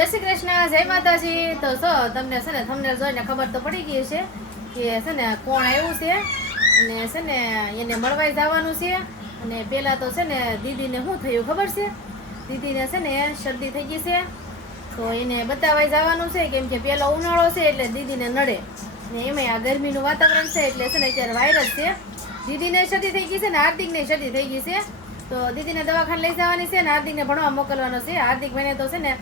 જય શ્રી કૃષ્ણ, જય માતાજી. તો જો તમને છે ને થંબનેલ જોઈને ખબર તો પડી ગઈ છે કે છે ને કોણ આવ્યું છે અને છે ને એને મળવાઈ જવાનું છે. અને પહેલાં તો છે ને દીદીને શું થયું ખબર છે? દીદીને છે ને શરદી થઈ ગઈ છે, તો એને બતાવાઈ જવાનું છે. કેમ કે પહેલો ઉનાળો છે એટલે દીદીને નડે, ને એમાંય આ ગરમીનું વાતાવરણ છે એટલે છે ને અત્યારે વાયરસ છે. દીદીને શરદી થઈ ગઈ છે ને હાર્દિકને શરદી થઈ ગઈ છે, તો દીદીને દવાખાને લઈ જવાની છે ને હાર્દિકને ભણવા મોકલવાનો છે. હાર્દિક ભાઈને તો છે ને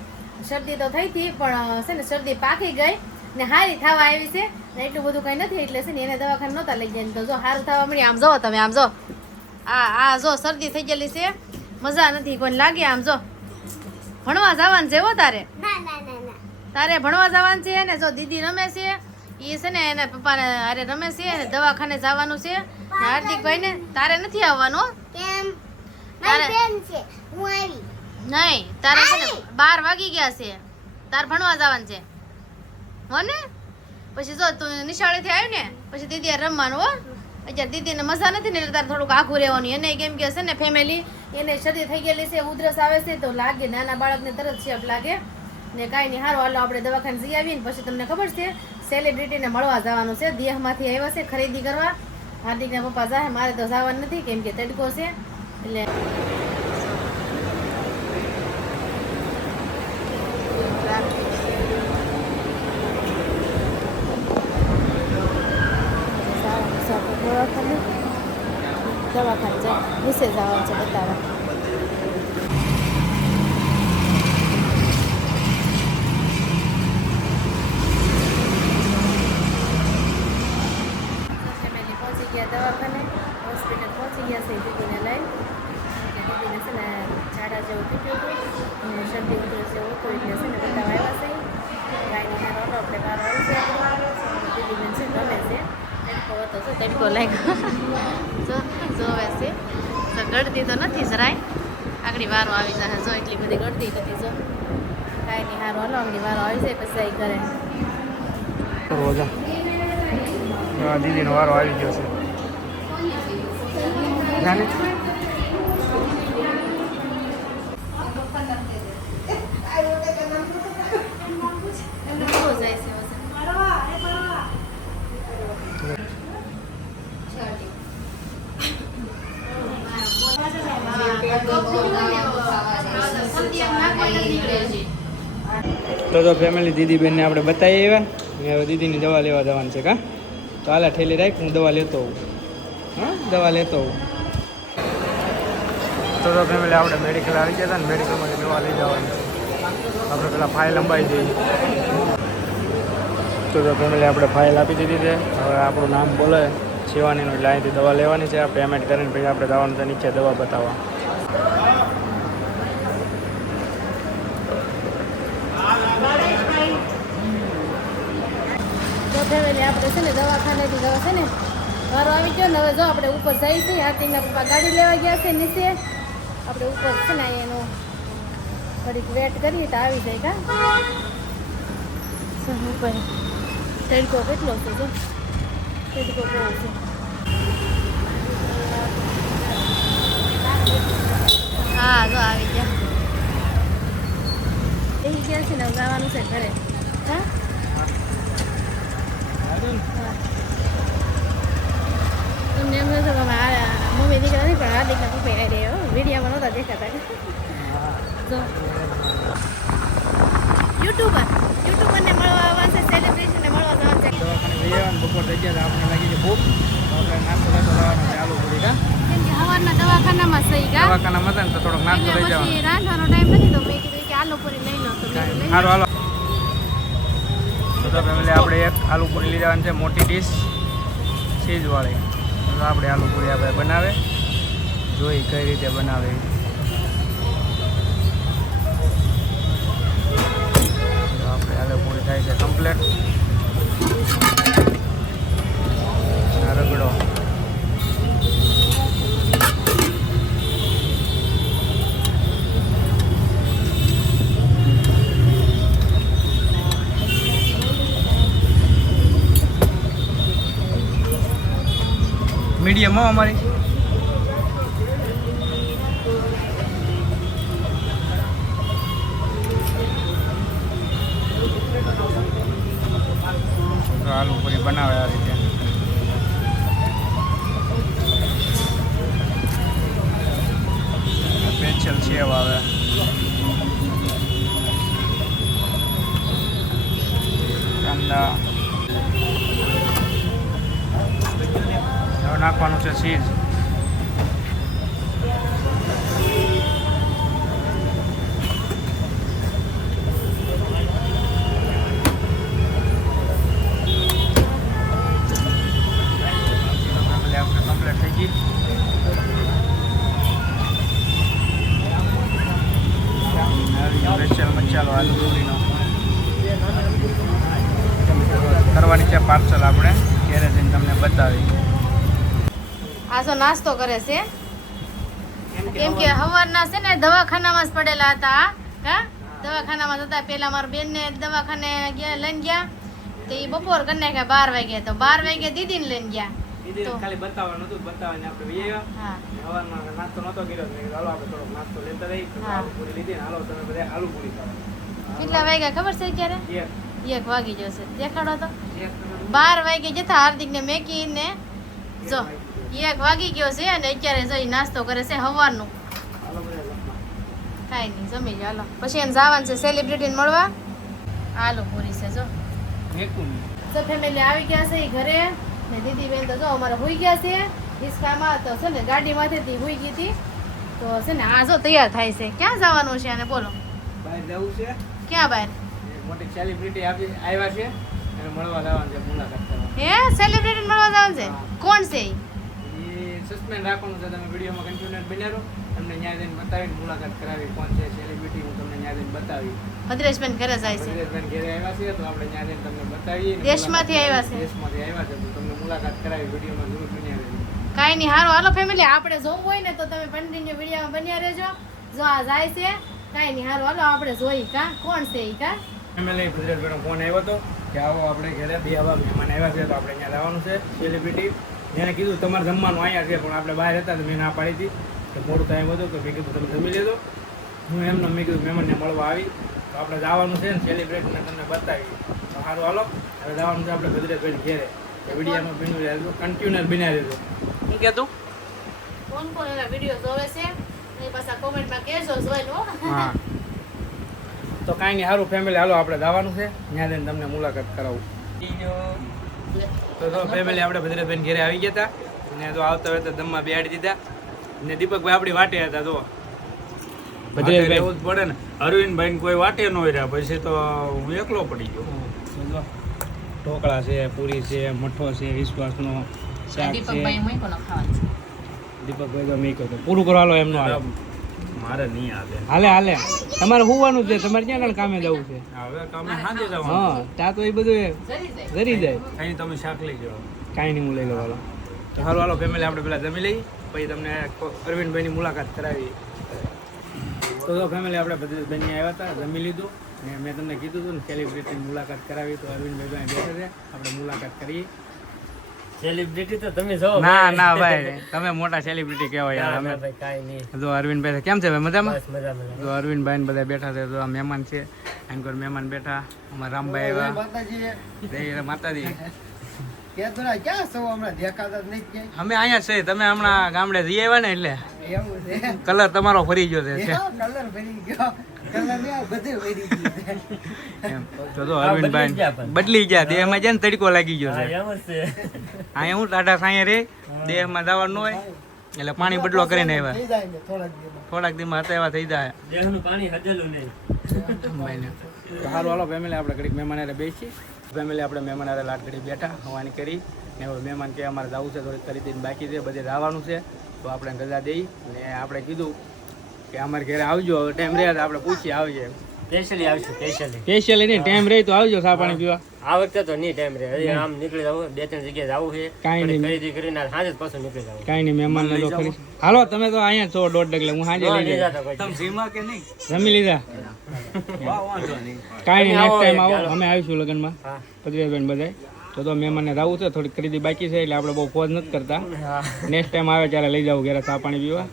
શરદી તો થઈ હતી, પણ છે ને શરદી પાકી ગઈ ને હારી થવા આવી છે ને એટલું બધું કંઈ નથી, એટલે છે ને એને દવાખાને નહોતા લઈ ગયા. તો જો સારું થવા મળી. આમ જો તમે, આમ જો, આ જો શરદી થઈ ગયેલી છે, મજા નથી કોઈને લાગે. આમ જો ભણવા જવાનું છે હો તારે, તારે ભણવા જવાનું છે ને. જો દીદી રમે છે, એ છે ને એને પપ્પાને હારે રમે છે ને દવાખાને જવાનું છે. ને હાર્દિકભાઈ ને તારે નથી આવવાનું. કેમ? મારી બેન છે, હું આવી. નહીં, તારે છે ને 12 વાગી ગયા છે, તાર ભણવા જવાનું છે હો ને. પછી જો તું નિશાળેથી આવ્યું ને પછી દીદી રમવાનું હો. અત્યારે દીદીને મજા નથી ને એટલે તારે થોડુંક આઘું રહેવાનું. એને કેમ કે છે ને ફેમિલી એને શરદી થઈ ગયેલી છે, ઉધરસ આવે છે, તો લાગે નાના બાળકને તરત ચેપ લાગે ને. કાંઈ નહીં, સારું હાલો આપણે દવાખાને જઈ આવીને પછી તમને ખબર છે સેલિબ્રિટીને મળવા જવાનું છે. દેહમાંથી આવ્યા છે ખરીદી કરવા. હાર્દિકના પપ્પા જાય, મારે તો જવાનું નથી કેમ કે તડકો છે એટલે. દવાખાને જાય, વિશે જવાનું છે બતાવવા. ફેમિલી પહોંચી ગયા દવાખાને, હોસ્પિટલ પહોંચી ગયા છે દીદીને લઈ. દીદીને છે ને ઝાડા જેવું તૂટ્યું હતું અને શરદી ઉધરસ જેવું હતું એટલે છે ને બતાવવા આવ્યા છે. ગાયની હારો હતો આપણે બહાર આવી છે. દીદીને છે ગમે છે, તડકો હતો તો તડકો લાગ્યો જોવે છે. તો ગળતી તો નથી જરાય, આગળ વારો આવી જાય. જો એટલી બધી ગળતી નથી. જો કાંઈ નહીં, હારો હલો આગળ વારો આવી જાય પછી જાય કરે. દીદીનો વારો આવી ગયો છે. તો ફેમિલી દીદી બેનને આપણે બતાવી આવ્યા ને. હવે દીદીની દવા લેવા જવાનું છે. કા તો હાલા ઠેલી રાખ, હું દવા લેતો હોઉં. હા, દવા લેતો હોઉં. તો ફેમિલી આપણે મેડિકલ આવી ગયા હતા ને, મેડિકલમાંથી દવા લઈ જવાની છે. આપણે પેલા ફાઇલ લંબાવી દઈએ. તો ફેમિલી આપણે ફાઇલ આપી દીધી છે. હવે આપણું નામ બોલે શિવાનીનું, એટલે અહીંથી દવા લેવાની છે. પેમેન્ટ કરીને પછી આપણે જવાનું છે નીચે દવા બતાવવા. ફેમિલી આપણે છે ને દવાખાનેથી દવા છે ને વારો આવી ગયો ને. હવે જો આપણે ઉપર જઈએ છીએ. હાર્દિકના પપ્પા ગાડી લેવા ગયા છે નીચે. આપણે ઉપર છે ને એનો થોડીક વેટ કરીએ તો આવી જાય. કા ઉપર તડકો કેટલો છે, જો તડકો બહુ છે. હા જો આવી ગયા, એવી ગયા છે ને જવાનું છે ઘરે. હા તમને એમ થશે કે મમ્મી દીકરા નહીં પણ હાર્દિકના પપ્પા આવી રહ્યો. વિડીયોમાં નહોતા દેખાતા. જો યુટ્યુબરને મળવા આવવા છે, સેલિબ્રેશનને મળવા જવાનું છે. દવાખાને લઈ આવવાનું બપોર થઈ ગયા આપણને લાગી છે ભૂખ. આપણે નાસ્તો લેતો જવાનો છે આલુ પૂરી. કા કેમ કે સવારના દવાખાનામાં સહી ગા દવાખાનામાં હતા ને તો થોડોક નાસ્તો લઈ જવાનો. પછી રાંધવાનો ટાઈમ નથી તો મેં કીધું કે આલુ પૂરી લઈ લો. તો સારું હાલો. તો ફેમિલી આપણે એક આલુ પૂરી લઈ જવાની છે, મોટી ડીશ ચીઝવાળી. તો આપણે આલુ પૂરી આપણે બનાવે, જોઈ કઈ રીતે બનાવે. તો આપણે આલુ પૂરી થાય છે કમ્પ્લેટ. રગડો મીડિયમ અમારી બનાવે આ રીતે. સ્પેશિયલ સેવ આવે. કાંદા. હવે નાખવાનું છે ચીઝ. કમ્પ્લીટ થઈ ગઈ. સ્પેશિયલ મસાલો આલુ પૂરીનો કરવાની છે પાર્સલ આપણે ઘરે જઈને તમને બતાવી. આ તો નાસ્તો કરે છે કેમ કે હવારના છે ને દવાખાનામાં જ પડેલા હતા. હા દવાખાનામાં હતા પેલા મારા બેનને દવાખાને ગયા લઈને ગયા તો એ બપોર કરી નાખ્યા 12 વાગ્યા. તો 12 વાગ્યા દીદીને લઈને ગયા. ખાલી બતાવવાનું હતું, બતાવીને આપણે વૈયા. હા હવારમાં નાસ્તો નતો કર્યો, મેં કીધું હાલો આપણે થોડો નાસ્તો લેતા રહી. આલુ પૂરી લીધી ને હાલો તમે બધા આલુ પૂરી ખાવા. કેટલા વાગ્યા ખબર છે અત્યારે? એક 1 વાગી જશે. દેખાડો તો 12 વાગે જતા હાર્દિક ને મેકી ને જો 1 વાગી ગયો છે અને અત્યારે જઈ નાસ્તો કરે છે હવારનું. હાલો બધા જમવા. કાંઈ નહીં જમી લો હાલો. પછી એને જવાનું છે સેલિબ્રિટીને મળવા. આલુ પૂરી છે જો. તો ફેમિલી આવી ગયા છે ઈ ઘરે ને દીદી બેન તો જો અમારે હુઈ ગયા છે હિસકામાં. તો છે ને ગાડીમાંથી હુઈ ગઈ હતી. તો છે ને આ જો તૈયાર થાય છે. ક્યાં જવાનું છે આને બોલો? બહાર જવું છે. ક્યાં બહાર? મોટી સેલિબ્રિટી આવ્યા છે એને મળવા જવાનું છે, મુલાકાત કરવા. હે સેલિબ્રિટી મળવા જવાનું છે? કોણ છે ઈ? એ સસ્પેન્ડ રાખવાનું છે. તમે વિડીયોમાં કન્ટિન્યુઅસ બન્યા રહો. તમને ન્યા જઈને બતાવીને મુલાકાત કરાવી કોણ છે સેલિબ્રિટી. હું તમને ન્યા જઈને બતાવી. ભદ્રેશબેન ઘરે જાય છે. ભદ્રેશબેન ઘરે આવ્યા છે તો આપણે ન્યા જઈને તમને બતાવીએ. દેશમાંથી આવ્યા છે? દેશમાંથી આવ્યા છે તો તમને મુલાકાત કરાવી. વિડીયોમાં જરૂર બન્યા રહેજો. કાંઈ નહીં હારું હાલો ફેમિલી. આપણે જોવું હોય ને તો તમે કન્ટિન્યુ વિડીયોમાં બન્યા રહેજો. જો આ જાય છે. કાંઈ નહીં હારું હાલો આપણે જોઈ કા કોણ છે ઈ કા. ફેમિલી ભદ્રેશભાઈનો ફોન આવ્યો હતો કે આવો આપણે ઘરે 2 મહેમાન આવ્યા છે તો આપણે અહીંયા લાવવાનું છે સેલિબ્રિટી. જેને કીધું તમારે જમવાનું અહીંયા છે પણ આપણે બહાર હતા તો મેં ના પાડી હતી તો મોડું ટાઈમ હતું તો મેં કીધું તમે જમી લેજો. હું એમને મેં કીધું મહેમાનને મળવા આવી તો આપણે જવાનું છે ને સેલિબ્રિટીને તમને બતાવી. તો સારું હાલો હવે જવાનું છે આપણે ભદ્રેશભાઈ ઘેરે. વિડીયોમાં બન્યું રહેજો, કન્ટિન્યુઅસ બન્યા રહેજો. શું કહેતું? કોણ કોણ એના વિડીયો જોવે છે એ પાછા કોમેન્ટમાં કહેજો જોઈલો. હા તો કાંઈ નહીં સારું ફેમિલી હાલો આપણે જવાનું છે ત્યાં જઈને તમને મુલાકાત કરાવું. તો ફેમિલી આપણે ભદ્રેશભાઈ ઘરે આવી ગયા હતા ને તો આવતા હોય તો દમમાં બેહાડી દીધા ને દીપકભાઈ આપણી વાટે હતા. તો ભદ્રેશભાઈ એવું જ પડે ને, અરવિંદભાઈ કોઈ વાટે ન હોય રહ્યા પછી તો હું એકલો પડી ગયો. ઢોકળા છે, પૂરી છે, મઠો છે, વિશ્વાસનો શાક છે. દીપકભાઈ હું કોનો ખાવાનું છે? દીપકભાઈ તો મેં કહ્યું પૂરું કરો હાલો એમનો હાલે. મારે નહીં આવે. હાલે તમારે હોવાનું છે. તમારે ક્યાં આગળ કામે જવું છે? હવે તમે સાંજે હા જવાનું. ત્યાં તો એ બધું જરી જાય. અહીં તમે શાક લઈ જાઓ. કાંઈ નહીં હું લઈ લઉં હાલો. તો હાલો હાલો ફેમિલી આપણે પેલા જમી લઈ પછી તમને અરવિંદભાઈની મુલાકાત કરાવી. તો ફેમિલી આપણે ભદ્રેશભાઈ આવ્યા હતા, જમી લીધું ને મેં તમને કીધું હતું ને સેલિબ્રિટીની મુલાકાત કરાવી. તો અરવિંદભાઈ બેઠા છે, આપણે મુલાકાત કરીએ. સેલિબ્રિટી તો તમે જાઓ. ના ભાઈ તમે મોટા સેલિબ્રિટી કહેવાય યાર. અમે ભાઈ કાંઈ નહીં. જો અરવિંદભાઈ કેમ છે ભાઈ? મજામાં? બસ મજામાં. જો અરવિંદભાઈ ને બધા બેઠા છે. તો આ મહેમાન છે, આનકોર મહેમાન બેઠા. અમારા રામભાઈ આવ્યા. જય માતાજી. અમે અહીંયા છે, તમે હમણાં ગામડે જઈ આવ્યા ને એટલે કલર તમારો ફરી ગયો છે. તો જો અરવિંદભાઈ બદલી ગયા. દેહમાં છે ને તડકો લાગી ગયો છે. અહીંયા હું ટાટા સાંયે રે દેહમાં જવાનું હોય એટલે પાણી બદલો કરીને આવ્યા. થોડાક દીમાં હતા એવા થઈ જાય. દેહનું પાણી હજેલું નહીં. સારું હાલો ફેમિલી આપણે ઘડીક મહેમાન હારે બેસી. ફેમિલી આપણે મહેમાન હારે લાટ ઘડી બેઠા હવાની કરી ને હવે મહેમાન કે અમારે જવું છે થોડીક ખરીદીને બાકી છે, બધે જવાનું છે તો આપણે રજા દઈ ને આપણે કીધું કે અમારે ઘરે આવજો. હવે ટાઈમ રહે તો આપણે પૂછીએ આવજે. સ્પેશિયલી આવશું સ્પેશિયલી નહીં, ટાઈમ રહે તો આવજો ચા પાણી પીવા. આ વખતે તો નહીં ટાઈમ રહે. હજી આમ નીકળી જવું, 2-3 જગ્યાએ જવું છે. કાંઈ નહીં. ખરીદી કરીને સાંજે જ પાછું નીકળી જવું. કાંઈ નહીં, મહેમાન ને તો ખરી. હાલો તમે તો અહીંયા છો 1.5 ડગલે, હું સાંજે લઈ જાય. તમે જીમા કે નહીં? જમી લીધા? વાંધો નહીં. કાંઈ નહીં, નેક્સ્ટ ટાઈમ આવો. અમે આવીશું લગ્નમાં હા. ભદ્રેશભાઈ બધાય. તો મહેમાનને જવું છે, થોડીક ખરીદી બાકી છે એટલે આપણે બહુ ફોજ નથી કરતા. નેક્સ્ટ ટાઈમ આવે ત્યારે લઈ જાવ ઘરે ચા પાણી પીવા.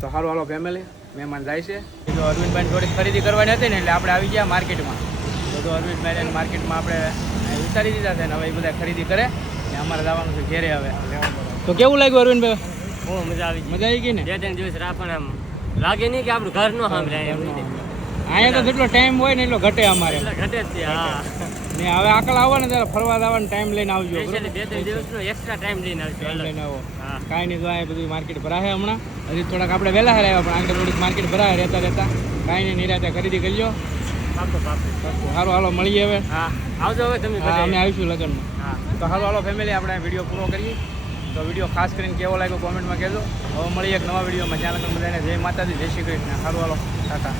તો સારું હાલો ફેમિલી, મહેમાન જાય છે. તો અરવિંદભાઈ થોડીક ખરીદી કરવાની હતી ને એટલે આપણે આવી ગયા માર્કેટમાં. તો અરવિંદભાઈ માર્કેટમાં આપણે ઉતારી દીધા છે ને હવે એ બધા ખરીદી કરે ને અમારે જવાનું છે ઘેરે હવે. તો કેવું લાગ્યું અરવિંદભાઈ? બહુ મજા આવી મજા આવી ગઈ ને? 2-3 દિવસ રાખણ આમ લાગે નહીં કે આપણું ઘર નો સાંભળાય એમ અહીંયા તો જેટલો ટાઈમ હોય ને એટલો ઘટે અમારે એટલે ઘટે જ છે. હા ને હવે આકલ આવો ને ત્યારે ફરવા જવાનો ટાઈમ લઈને આવજો. સ્પેશિયલી 2-3 દિવસનો એક્સ્ટ્રા ટાઈમ લઈને આવજો. ટાઈમ લઈને આવો. હા કાંઈ નહીં, તો અહીંયા બધું માર્કેટ ભરાશે હમણાં. હજી થોડાક આપણે વહેલા આવ્યા પણ આગળ થોડીક માર્કેટ ભરાય રહેતા કાંઈ નહીં, નિરાતે ખરીદી કરી લો. પાક્કું પાક્કું. સારું, હાલો મળીએ હવે. હા આવજો હવે તમે હા, અમે બધા. આવીશું લગ્નમાં. હા તો હાલો ફેમિલી, આપણે વિડીયો પૂરો કરીએ. તો વિડીયો ખાસ કરીને કેવો લાગ્યો કોમેન્ટમાં કહેજો. હવે મળીએ એક નવા વિડીયોમાં. ત્યાં લગન બધાને જય માતાજી, જય શ્રી કૃષ્ણ. સારું, હાલો, ટાટા.